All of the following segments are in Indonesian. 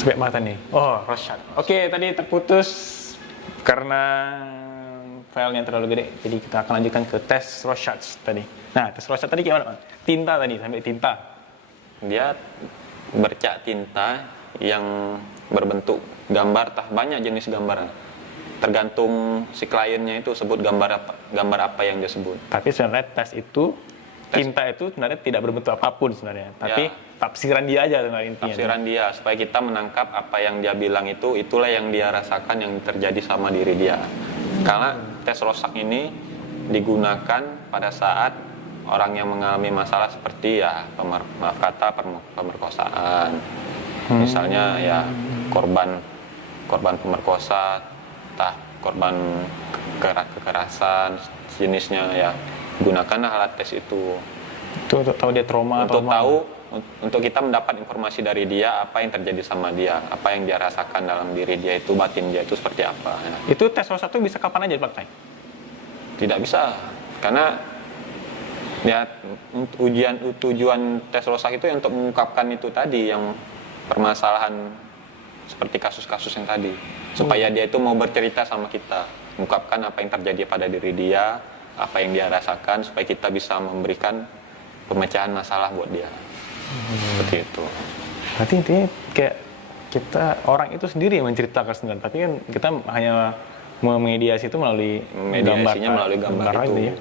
Sebab mata nih. Oh, Rorschach. Oke, tadi terputus karena filenya terlalu gede. Jadi kita akan lanjutkan ke tes Rorschach tadi. Nah, tes Rorschach tadi gimana, Pak? Tinta tadi, sampai tinta. Dia bercak tinta yang berbentuk gambar, banyak jenis gambar. Tergantung si kliennya itu sebut gambar apa yang dia sebut. Tapi sebenarnya tinta itu sebenarnya tidak berbentuk apapun sebenarnya. Tapi tafsiran dia aja sebenarnya intinya. Tafsiran dia, supaya kita menangkap apa yang dia bilang itulah yang dia rasakan yang terjadi sama diri dia. Karena tes Rorschach ini digunakan pada saat orang yang mengalami masalah seperti pemerkosaan. Misalnya korban pemerkosa, korban kekerasan jenisnya gunakanlah alat tes itu. Untuk tahu dia trauma untuk kita mendapat informasi dari dia apa yang terjadi sama dia, apa yang dia rasakan dalam diri dia itu, batin dia itu seperti apa. Itu tes Rorschach itu bisa kapan aja dipakai? Tidak bisa, karena tujuan tes Rorschach itu untuk mengungkapkan itu tadi, yang permasalahan seperti kasus-kasus yang tadi, supaya dia itu mau bercerita sama kita, mengungkapkan apa yang terjadi pada diri dia, apa yang dia rasakan, supaya kita bisa memberikan pemecahan masalah buat dia. Seperti itu. Berarti intinya kayak kita orang itu sendiri yang menceritakan sebenarnya, tapi kan kita hanya memediasi itu melalui gambar itu.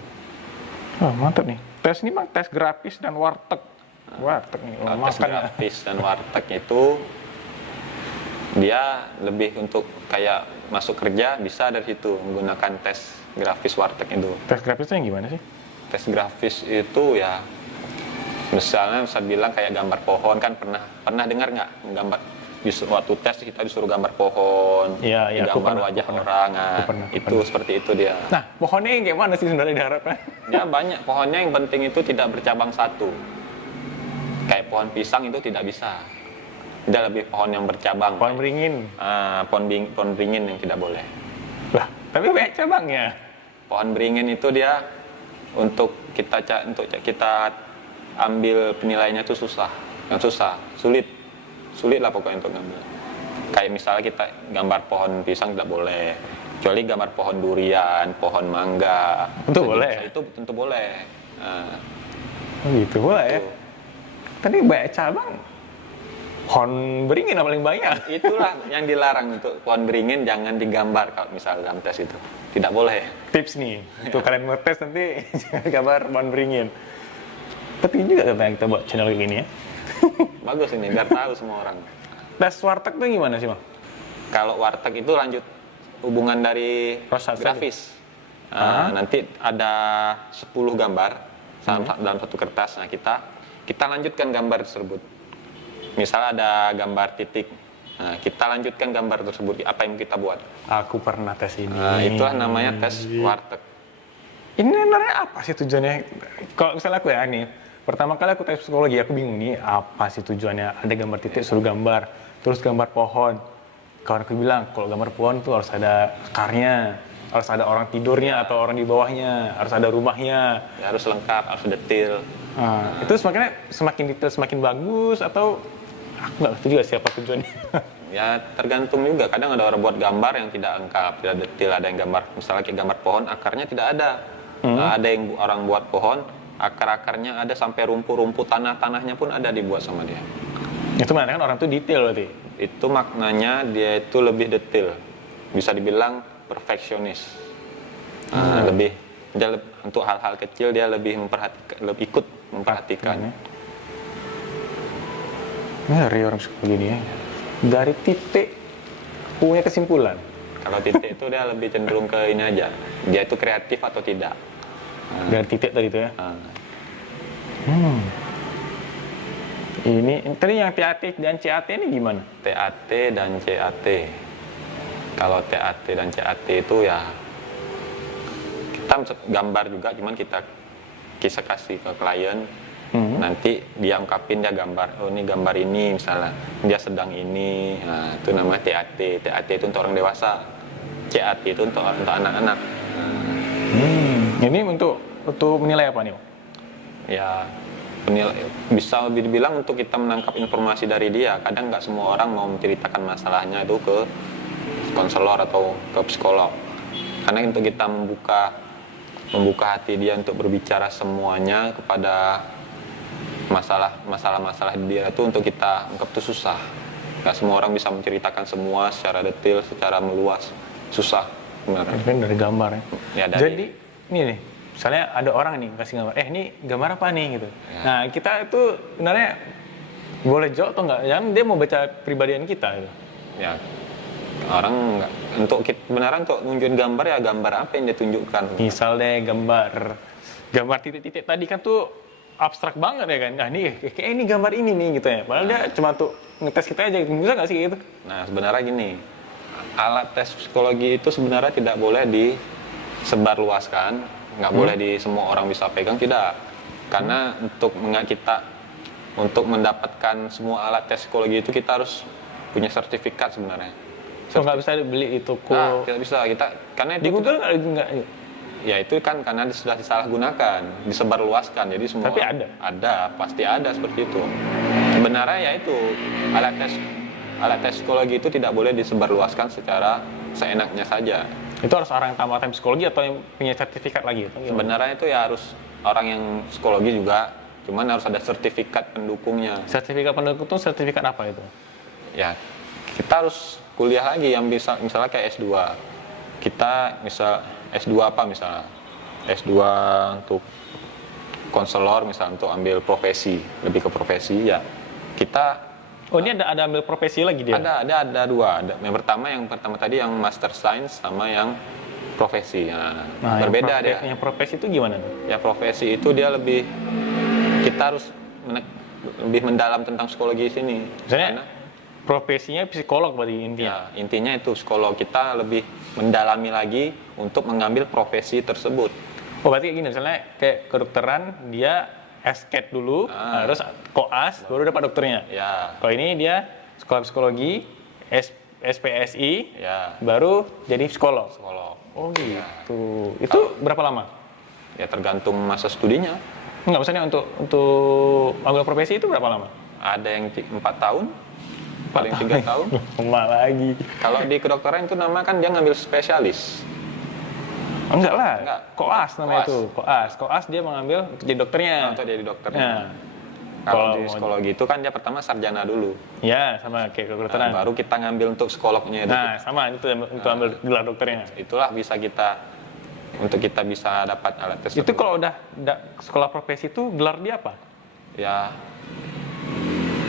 Oh, mantap nih. Tes ini tes grafis dan warteg. Tes grafis dan warteg itu dia lebih untuk kayak masuk kerja bisa dari situ menggunakan tes grafis warteg itu. Tes grafis itu yang gimana sih? Tes grafis itu misalnya bisa bilang kayak gambar pohon, kan pernah dengar nggak gambar waktu tes kita disuruh gambar pohon, gambar wajah orang, itu seperti itu dia. Nah, pohonnya yang kayak mana sih sebenarnya diharapkan? Ya banyak pohonnya, yang penting itu tidak bercabang satu. Kayak pohon pisang itu tidak bisa. Dia lebih pohon yang bercabang. Pohon beringin. Pohon beringin yang tidak boleh. Lah, tapi banyak cabangnya. Pohon beringin itu dia untuk kita ambil penilaiannya itu sulit lah pokoknya untuk ngambil. Kayak misalnya kita gambar pohon pisang tidak boleh, kecuali gambar pohon durian, pohon mangga. Itu boleh. Itu tentu boleh. Gitu boleh. Tadi banyak cabang. Pohon beringin yang paling banyak. Itulah yang dilarang, untuk pohon beringin jangan digambar kalau misalnya dalam tes itu. Tidak boleh. Tips nih, untuk kalian mau tes nanti jangan gambar pohon beringin. Penting juga katanya kita buat channel ini ya. Bagus ini, biar tahu semua orang. Tes warteg itu gimana sih, Bang? Kalau warteg itu lanjut hubungan dari grafis. Nanti ada 10 gambar dalam satu kertas. Nah, kita lanjutkan gambar tersebut. Misal ada gambar titik. Nah, kita lanjutkan gambar tersebut, apa yang kita buat. Aku pernah tes ini. Itulah namanya tes warteg. Ini sebenarnya apa sih tujuannya? Kalau misalnya aku pertama kali aku tes psikologi, aku bingung nih apa sih tujuannya. Ada gambar titik, suruh gambar, terus gambar pohon. Kawan aku bilang kalau gambar pohon tuh harus ada akarnya, harus ada orang tidurnya atau orang di bawahnya, harus ada rumahnya. Ya, harus lengkap, harus detail. Itu semakin detail semakin bagus, atau aku nggak ngerti juga siapa tujuannya. Ya tergantung juga, kadang ada orang buat gambar yang tidak lengkap, tidak detail. Ada yang gambar, misalnya kayak gambar pohon, akarnya tidak ada. Ada yang orang buat pohon, akar-akarnya ada sampai rumput-rumput, tanahnya pun ada dibuat sama dia. Itu maknanya kan orang itu detail berarti? Itu maknanya dia itu lebih detail, bisa dibilang perfeksionis. Untuk hal-hal kecil dia lebih ikut memperhatikan. Ngeri orang seperti ini ya. Dari titik punya kesimpulan. Kalau titik itu dia lebih cenderung ke ini aja, dia itu kreatif atau tidak. Dari titik tadi itu ya. Ini tadi yang TAT dan CAT ini gimana? TAT dan CAT. Kalau TAT dan CAT itu ya kita gambar juga, cuman kita kasih ke klien. Nanti dia ungkapin, dia gambar, oh ini gambar ini misalnya, dia sedang ini. Nah, itu namanya TAT. TAT itu untuk orang dewasa, CAT itu untuk anak-anak. Ini untuk menilai apa nih? Ya bisa dibilang untuk kita menangkap informasi dari dia. Kadang nggak semua orang mau menceritakan masalahnya itu ke konselor atau ke psikolog, karena untuk kita membuka hati dia untuk berbicara semuanya kepada masalah dia itu, untuk kita ungkap itu susah. Nggak semua orang bisa menceritakan semua secara detail, secara meluas, susah sebenarnya. Kan dari gambar ya. Ya, Jadi ini nih, misalnya ada orang nih kasih gambar, ini gambar apa nih gitu. Ya. Nah kita itu sebenarnya boleh jawab atau enggak? Jangan dia mau baca pribadian kita gitu. Ya, orang nggak, beneran untuk nunjukin gambar, ya gambar apa yang dia tunjukkan. Misal deh gambar titik-titik tadi kan tuh abstrak banget ya kan. Nah ini kayak ini gambar ini nih gitu ya. Padahal dia cuma tuh ngetes kita aja, bisa nggak sih kayak gitu? Nah, sebenarnya gini, alat tes psikologi itu sebenarnya tidak boleh disebarluaskan, nggak boleh di semua orang bisa pegang, tidak. Karena untuk mendapatkan semua alat tes psikologi itu kita harus punya sertifikat sebenarnya. So nggak bisa beli di toko. Nah, tidak bisa karena Di itu Google nggak. ya itu kan karena sudah disalahgunakan, disebarluaskan, jadi semua Tapi pasti ada seperti itu. Sebenarnya ya itu alat tes psikologi itu tidak boleh disebarluaskan secara seenaknya saja. Itu harus orang yang tamatan psikologi atau yang punya sertifikat lagi? Atau gimana? Sebenarnya itu ya harus orang yang psikologi juga, cuman harus ada sertifikat pendukungnya. Sertifikat pendukung itu sertifikat apa itu? Ya, kita harus kuliah lagi yang misalnya kayak S2. Kita S2 apa misalnya? S2 untuk konselor misalnya, untuk ambil profesi, lebih ke profesi ya. Kita ini ada ambil profesi lagi dia? ada dua. Yang pertama tadi yang Master Science sama yang profesi. Nah, berbeda dia. Yang profesi itu gimana tuh? Ya profesi itu dia kita harus lebih mendalam tentang psikologi sini. Misalnya profesinya psikolog berarti intinya? Ya, intinya itu psikolog. Kita lebih mendalami lagi untuk mengambil profesi tersebut. Oh berarti gini, misalnya kayak kedokteran dia SCAT dulu, terus koas, baru dapat dokternya. Ya. Kalau ini dia sekolah psikologi, SPSI, Ya. baru jadi psikolog. Psikolog. Oh gitu. Itu berapa lama? Ya tergantung masa studinya. Enggak, maksudnya untuk ambil profesi itu berapa lama? Ada yang 4 tahun, paling 3 tahun. Lama lagi. Kalau di kedokteran itu nama kan dia ngambil spesialis. Enggak lah, Enggak. koas namanya Koas. itu. Koas dia mengambil untuk jadi dokternya. Untuk jadi dokternya. Nah, Kalau di psikologi itu kan dia pertama sarjana dulu. ya sama kayak kedokteran. Baru kita ngambil untuk psikolognya itu. Nah, sama itu untuk ambil gelar dokternya. Itulah bisa kita bisa dapat alat tes. Itu kalau udah sekolah profesi itu gelar dia apa? Ya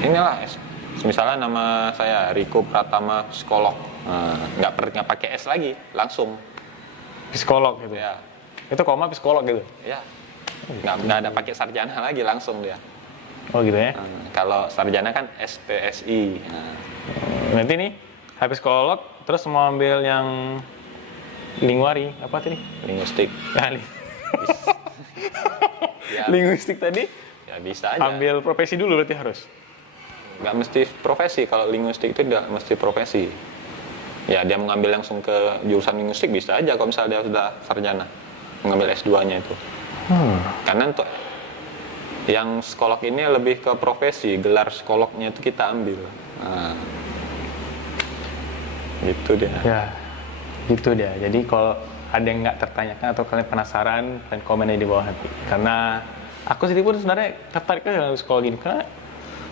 inilah misalnya nama saya Riko Pratama psikolog. Nggak pakai S lagi, langsung Psikolog gitu. ya. Itu koma psikolog gitu. Ya. Nggak ada pakai sarjana lagi, langsung dia. Oh gitu ya. Kalau sarjana kan SPSI. Nanti nih habis psikolog terus mau ambil yang lingwari apa tadi? Linguistik. Ya, Linguistik tadi ya bisa aja. ambil profesi dulu berarti harus. Nggak mesti profesi. Kalau linguistik itu tidak mesti profesi. Ya dia mengambil langsung ke jurusan linguistik bisa aja kalau misalnya dia sudah sarjana, mengambil S2-nya itu. Karena untuk yang psikolog ini lebih ke profesi, gelar psikolognya itu kita ambil. Gitu dia. Ya, gitu dia. Jadi kalau ada yang nggak tertanyakan atau kalian penasaran, kalian komen aja di bawah nanti. Karena aku sendiri pun sebenarnya tertarik dengan psikologi ini. Karena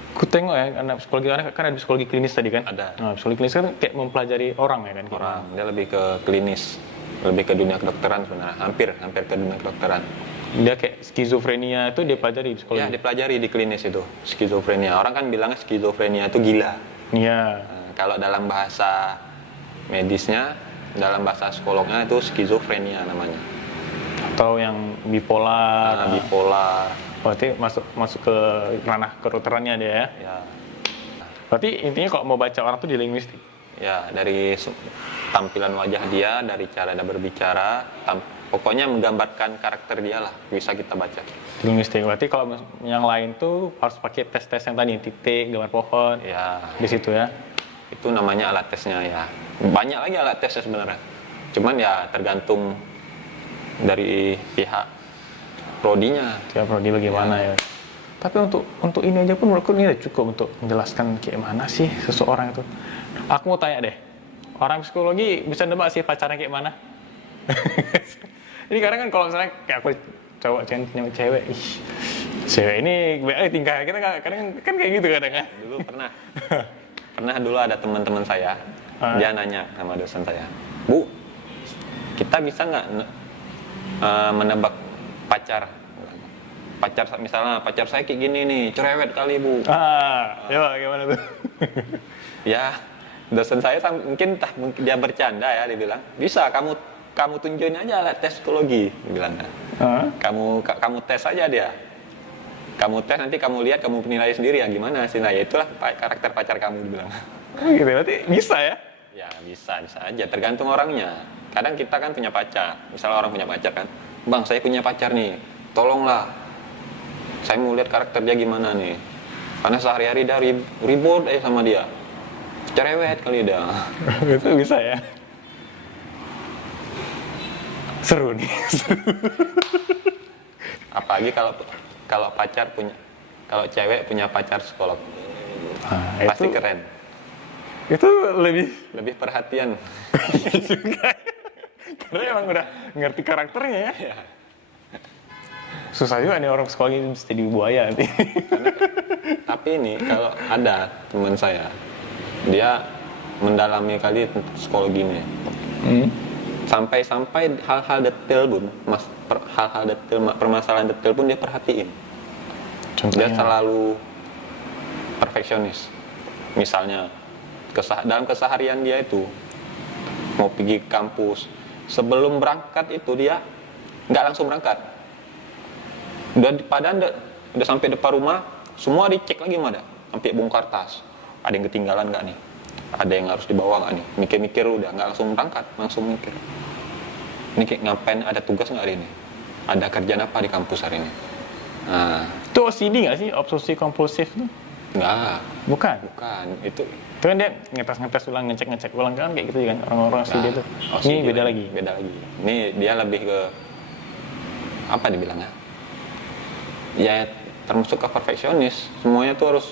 aku tengok ya, karena psikologi kan ada psikologi klinis tadi kan. Ada. Nah, psikologi klinis kan kayak mempelajari orang ya kan. Orang dia lebih ke klinis, lebih ke dunia kedokteran sebenarnya. Hampir ke dunia kedokteran. Dia kayak skizofrenia itu dia pelajari di psikologi. Ya dipelajari di klinis itu skizofrenia. Orang kan bilangnya skizofrenia itu gila. Iya. Kalau dalam bahasa medisnya, dalam bahasa psikolognya itu skizofrenia namanya. Atau yang bipolar. Bipolar. Berarti masuk ke ranah kedokterannya dia ya. Ya. Berarti intinya kalau mau baca orang tuh di linguistik. Ya, dari tampilan wajah dia, dari cara dia berbicara, pokoknya menggambarkan karakter dia lah, bisa kita baca. Di linguistik. Berarti kalau yang lain tuh harus pakai tes-tes yang tadi, titik, gambar pohon. Ya, Di situ ya. itu namanya alat tesnya ya. Banyak lagi alat tesnya sebenarnya. Cuman ya tergantung dari pihak prodinya. Tiap prodi bagaimana ya. Tapi untuk ini aja pun menurutku ini udah cukup untuk menjelaskan kayak mana sih seseorang itu. Aku mau tanya deh, orang psikologi bisa nebak sih pacarnya kayak mana? Ini kadang kan kalau misalnya kayak aku cowok cewek, ih, cewek ini tingkah kita kadang kan kayak gitu kadang kan. Dulu pernah dulu ada teman-teman saya, dia nanya sama dosen saya, Bu, kita bisa nggak menebak pacar? Misalnya pacar saya kayak gini nih, cerewet kali Bu. Ya gimana tuh? Ya, dosen saya mungkin dia bercanda ya, dia bilang, bisa kamu tunjukin aja alat tes psikologi, dia bilang. Kamu tes aja dia. Kamu tes nanti kamu lihat, kamu penilai sendiri ya gimana hasilnya. Ya itulah karakter pacar kamu, dia bilang. Gitu berarti bisa ya? Ya bisa aja, tergantung orangnya. Kadang kita kan punya pacar, misalnya orang punya pacar kan, Bang saya punya pacar nih, tolonglah, saya mau lihat karakter dia gimana nih, karena sehari-hari dia ribut sama dia, cerewet kali dia. Itu bisa ya? Seru nih. Apalagi kalau cewek punya pacar psikolog, pasti keren. Itu lebih perhatian. juga. Karena emang udah ngerti karakternya ya. Susah juga nih orang psikologi bisa jadi buaya nanti. Tapi ini kalau ada teman saya, dia mendalami kali psikologi ini. Sampai hal-hal detail pun, hal-hal detail, permasalahan detail pun dia perhatiin. Contohnya? Dia selalu perfeksionis. Misalnya dalam keseharian dia itu mau pergi kampus, sebelum berangkat itu dia nggak langsung berangkat. Udah sampai depan rumah, semua dicek lagi ada, sampai bongkar tas. Ada yang ketinggalan nggak nih? Ada yang harus dibawa nggak nih? Mikir-mikir udah, nggak langsung berangkat, langsung mikir. Ini kayak ngapain? Ada tugas nggak hari ini? Ada kerjaan apa di kampus hari ini? Nah, itu OCD nggak sih, obsesi kompulsif tuh? Nggak. Bukan. Itu kan dia ngetes ulang, ngecek ulang kan kayak gitu kan orang-orang OCD itu. Ini beda lagi. Ini dia lebih ke apa dibilangnya? Ya termasuk ke perfeksionis. Semuanya tuh harus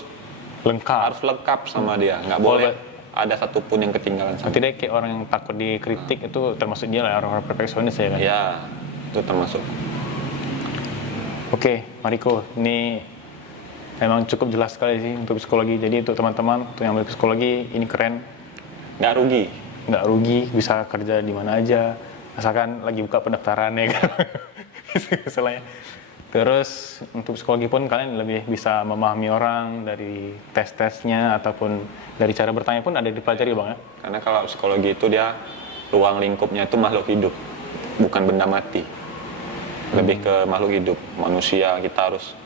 lengkap sama dia. Nggak boleh ada satupun yang ketinggalan. Berarti dia kayak orang yang takut dikritik itu termasuk dia lah, orang perfeksionis ya kan? Ya, itu termasuk. Oke, Mariko, ini memang cukup jelas sekali sih untuk psikologi. Jadi untuk teman-teman untuk yang belajar psikologi ini keren. Nggak rugi, bisa kerja di mana aja, asalkan lagi buka pendaftaran ya kan. Misalnya. Terus untuk psikologi pun kalian lebih bisa memahami orang dari tes-tesnya ataupun dari cara bertanya pun ada dipelajari Bang ya. Karena kalau psikologi itu dia ruang lingkupnya itu makhluk hidup, bukan benda mati. Lebih ke makhluk hidup, manusia. Kita harus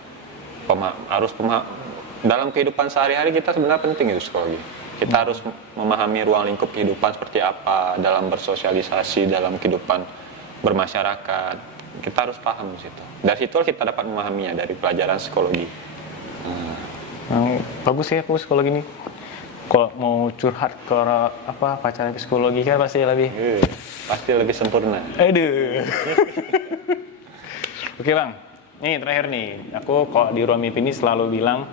dalam kehidupan sehari-hari kita sebenarnya penting itu psikologi. Kita harus memahami ruang lingkup kehidupan seperti apa dalam bersosialisasi, dalam kehidupan bermasyarakat. Kita harus paham di situ. Dari situ kita dapat memahaminya dari pelajaran psikologi. Bagus ya aku psikologi ini. Kalau mau curhat ke pacaran psikologi kan pasti lebih sempurna. Aduh. Oke Bang. Nih terakhir nih, aku kalau di ruang mimpi ini selalu bilang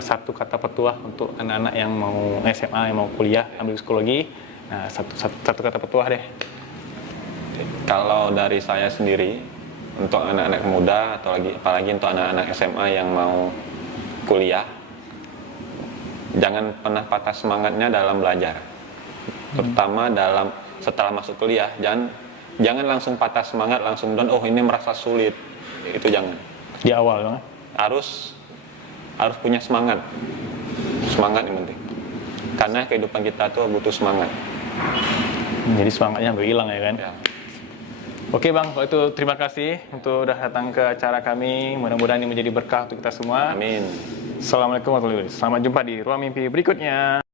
satu kata petuah untuk anak-anak yang mau SMA, yang mau kuliah ambil psikologi. Nah, satu kata petuah deh. Kalau dari saya sendiri, untuk anak-anak muda atau apalagi untuk anak-anak SMA yang mau kuliah, jangan pernah patah semangatnya dalam belajar. Terutama setelah masuk kuliah, jangan langsung patah semangat, langsung down. Oh ini merasa sulit. Itu jangan. Di awal kan? Harus punya semangat yang penting, karena kehidupan kita tuh butuh semangat. Jadi semangatnya hampir hilang ya kan? Ya. Oke Bang, kalau itu terima kasih untuk udah datang ke acara kami. Mudah-mudahan ini menjadi berkah untuk kita semua. Amin. Assalamualaikum warahmatullahi wabarakatuh. Selamat jumpa di ruang mimpi berikutnya.